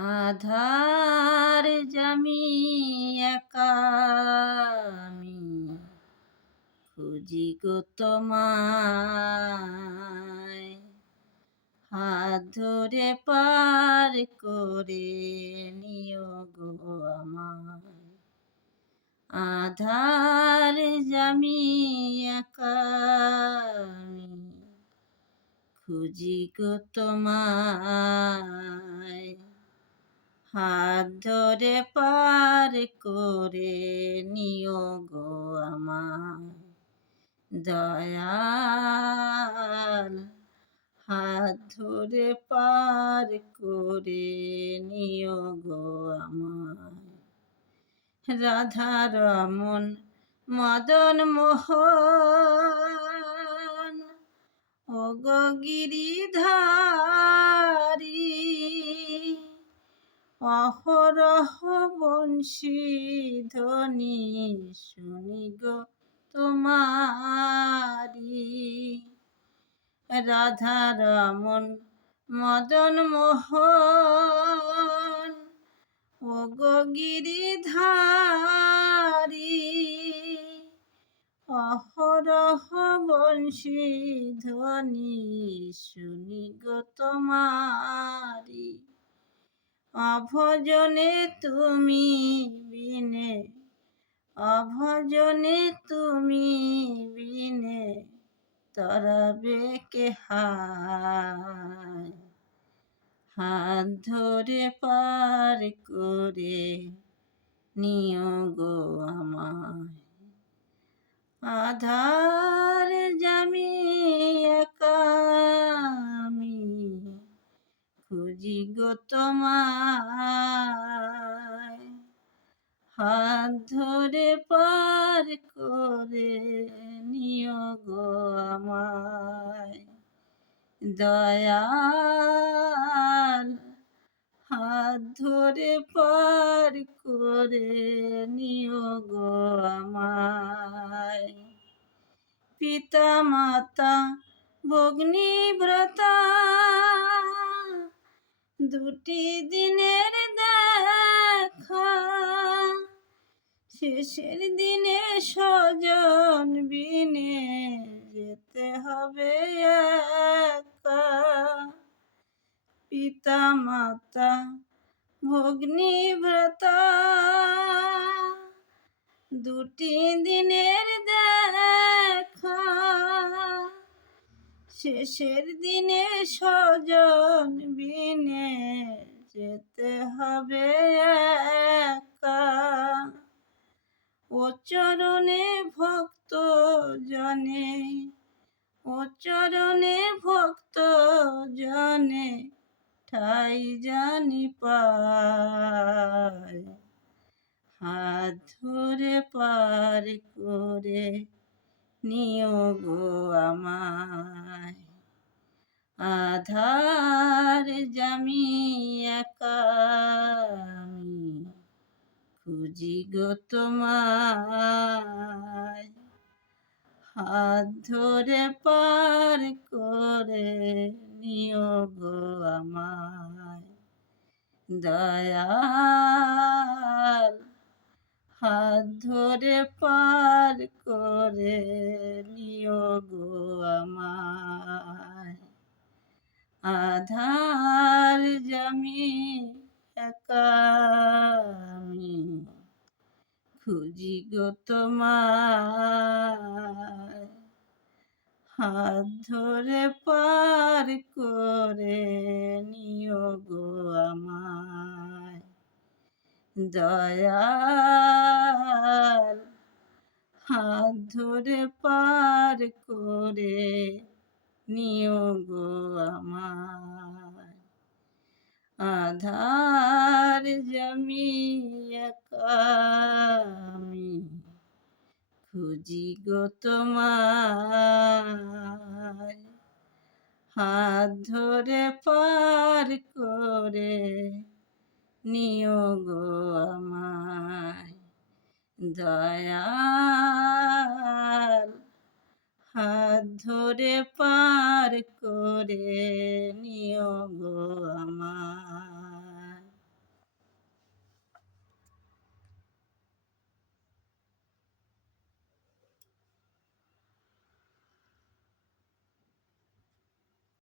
আধার জামি একা আমি খুঁজি গো তোমায়, হাত ধরে পার করে নিও গো আমায়। আধার জামি একা আমি খুঁজি গো তোমায়, হাত ধরে পার করে নিও গো আমায়। দয়াল হাত ধরে পার করে নিও গো আমায়। রাধা রমন মদন মোহন ও গো গিরিধারী, অহরহ বংশী ধ্বনি শুনি গো তোমারি। রাধা রমন মদন মোহন ও গো গিরিধারী, অহরহ বংশী ধ্বনি শুনি গো তোমারি। অভজনে তুমি বিনে, অভজনে তুমি বিনে তরবে কে হায়। হাত ধরে পার করে নিও গো আমায়। আধার জামি একা আমি খুঁজি গো তোমায়, হাত ধরে পার করে নিও গো আমায়। দয়াল হাত ধরে পার করে নিও গো আমায়। পিতা মাতা ভগ্নী ব্রতা দুটি দিনের দেখা, শেষের দিনে স্বজন বিনে যেতে হবে একা। পিতা মাতা ভগ্নী ব্রতা দুটি দিনের দেখা, শেষের দিনে স্বজন বিনে যেতে হবে একা। ও চরণে ভক্ত জনে, ও চরণে ভক্ত জনে ঠাই জানি পায়। হাত ধরে পার করে নিও গো আমায়। আধার জামি একা আমি খুঁজি গো তোমায়, হাত ধরে পার করে নিও গো আমায়। দয়াল হাত ধরে পার করে নিও গো আমায়। আধার জামি একা আমি খুঁজি গো তোমায়, হাত ধরে পার করে নিও গো আমায়। দয়াল হাত ধরে পার করে নিও গো আমায়। আধার জামি একা আমি খুঁজি গো তোমায়, হাত ধরে পার করে নিও গো আমায়। দয়াল হাত ধরে পার করে নিও গো আমায়।